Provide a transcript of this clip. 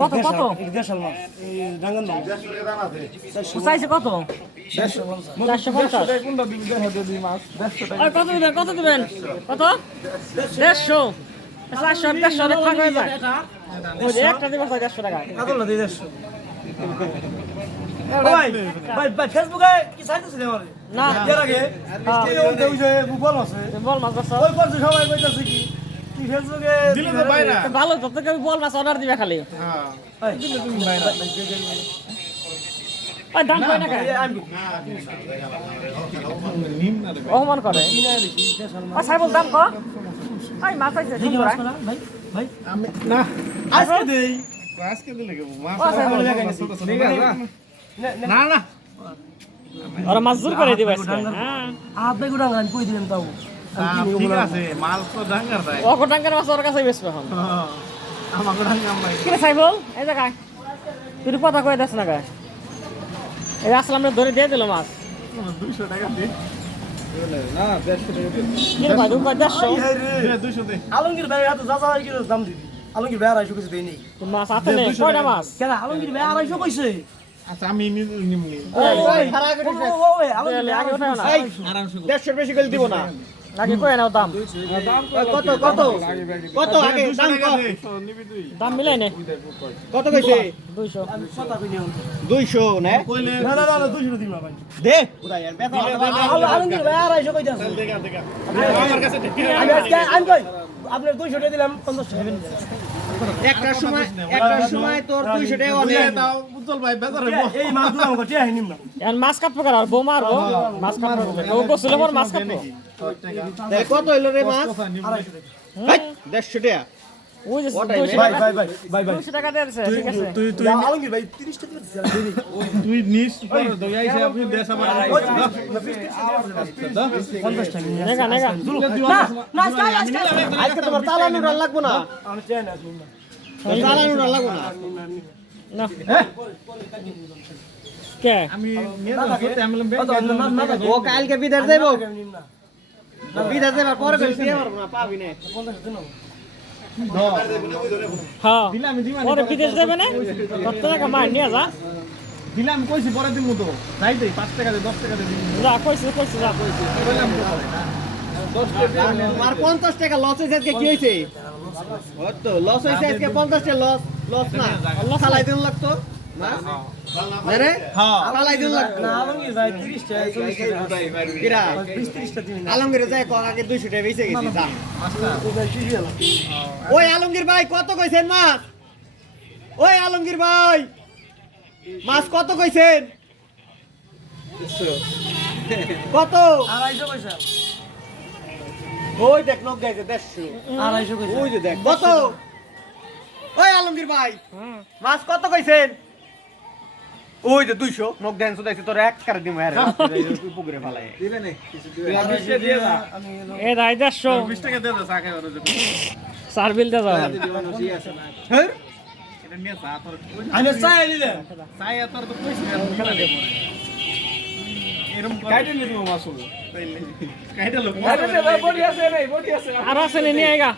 কত কত? দেড়শো মাছ এই ডাঙ্গার চাইছে কত? চারশো পঞ্চাশ কত? দিবেন কত দিবেন? কত? দেড়শো। চারশো দেড়শো অনেক ফাঁক হয়ে যায়। একটা দিবস হয় দেড়শো টাকা। দেড়শো। ফেসবুকে কি চাইতেছিলে আমার না। এর আগে এই যে ওই যে গুগল আছে। বল মাছ। সবাই কইতাছে কি? ফেসবুকে দিলে তো বাইরা তো ভালো তো তোকে বল মাছ অর্ডার দিবে খালি। দিলে তুমি বাইরা ওই দাম কয় না কেন? অপমান করে। আর সাইবল দাম ক? ওই মাছ আছে। ভাই ভাই। না আজকে দেই। আজকে দিলে কেমন মাছ ও, সাইবল। ঠিক আছে। না না। ওরা মাছ জোর করে দিবে আজকে। হ্যাঁ। কই তাও? ঠিক আছে মাল তো ডাঙ্গার মাছ ওর কাছে এখন। আমাকে আমরা কি সাইবল এই জায়গায় তুই কথা কয়ে দেস না গায়ে এই আসলাম রে ধরে দিয়ে দিল মাছ। দুইশো টাকা দে। না দেড়শো টাকা কি রে ভাই তুমি কয় দেড়শো? দে দুইশো দে। আলমগীর ভাই এত যা যা দাম দিবি। আলমগীর ভাই আড়াইশো কিছু দেই মাছ আছে কয়টা মাছ? কেন আলমগীর ভাই আড়াইশো কইছে? আচ্ছা আমি নিমু। এই, আলমগীর আগে ওঠাও না। দেড়শোর বেশি করে দিব না। আগে কয়ে নাও দাম। কত কত? কত আগে? দাম কত? নিবি তুই দাম মিলাই নে। কত কইছে? দুইশো। দুইশো না? কইলে না না না দুইশো দিন ভাই। দে। কোথায় আর বেতা আলমগীর ভাই আড়াইশো কইতাছে দেখা দেখা আমার আমি আজকে আমি কই? আপনার দুইশো টাকা দিলাম পঞ্চাশ টাকা দিন। একটার সময় একটা সময় তোর দুইশো টাকা অনেক দাও উজ্জ্বল ভাই বেজারে এই মাছ দাও টিয়া হিনিম না। এখন মাছ কাট কার? আর বউ মারবো? মাছ কাটবো ও গোসলে পর মাছ কাট কত হইল রে মাছ? আড়াইশো টাকা। হাই, দেড়শো টাকা। ওই যে ভাই ভাই ভাই ভাই ভাই। দুইশো টাকা দিয়ে ঠিক আছে। তুই তুই আলমগীর ভাই তিরিশ টাকা দিচ্ছে দিবি। তুই নিস পরে দই আপনি দেশ আমার ওই, না, বিশ টাকা দিচ্ছে। পঞ্চাশ টাকা। নেগা নেগা। না না আজকে তোমার চালানো আর লাগবো না। আমি চাই না শুন না। লাগবো না। না। কে? আমি নিয়ে যাব ও কালকে বিদার দেব। বিদার দেবার পরে বেশি পারব না পাবি না। পঞ্চাশ দিন হ্যাঁ। পরে বিদেশ যাবে না? কত টাকা মার নিয়ে যা। দিলে আমি কইছি পরে দিমু তো। যাই দেই 5 টাকা দে 10 টাকা যা কইছে কইছে যা। কইছে কইলাম তো 10 আর পঞ্চাশ টাকা লস হয়েছে আজকে কি হয়েছে? তো লস হয়েছে আজকে পঞ্চাশ টাকা লস লস না। ফালাই দিন লাগতো। না? না রে হ্যাঁ আলমগীর যায় আগে দুইশো টাকা বেঁচে গেছি ওই আলমগীর ভাই কত কইছেন মাছ? ওই আলমগীর ভাই মাছ কত কইছেন? কত? আড়াইশো পয়সা। ওই দেখ নক গাইছে দেড়শো। আড়াইশো ওই যে দেখ কত? ওই আলমগীর ভাই মাছ কত কইছেন? ওই যে দুইশো। নক দেন শুধাইছে তোর এক কারে দিমু হ্যাঁ পুকুরে ফালাই। 20 টাকা এ রাই দেড়শো। 20 টাকা দিয়ে চার বিল দিয়ে হ্যাঁ? আর আছে নি নিয়ে আইগা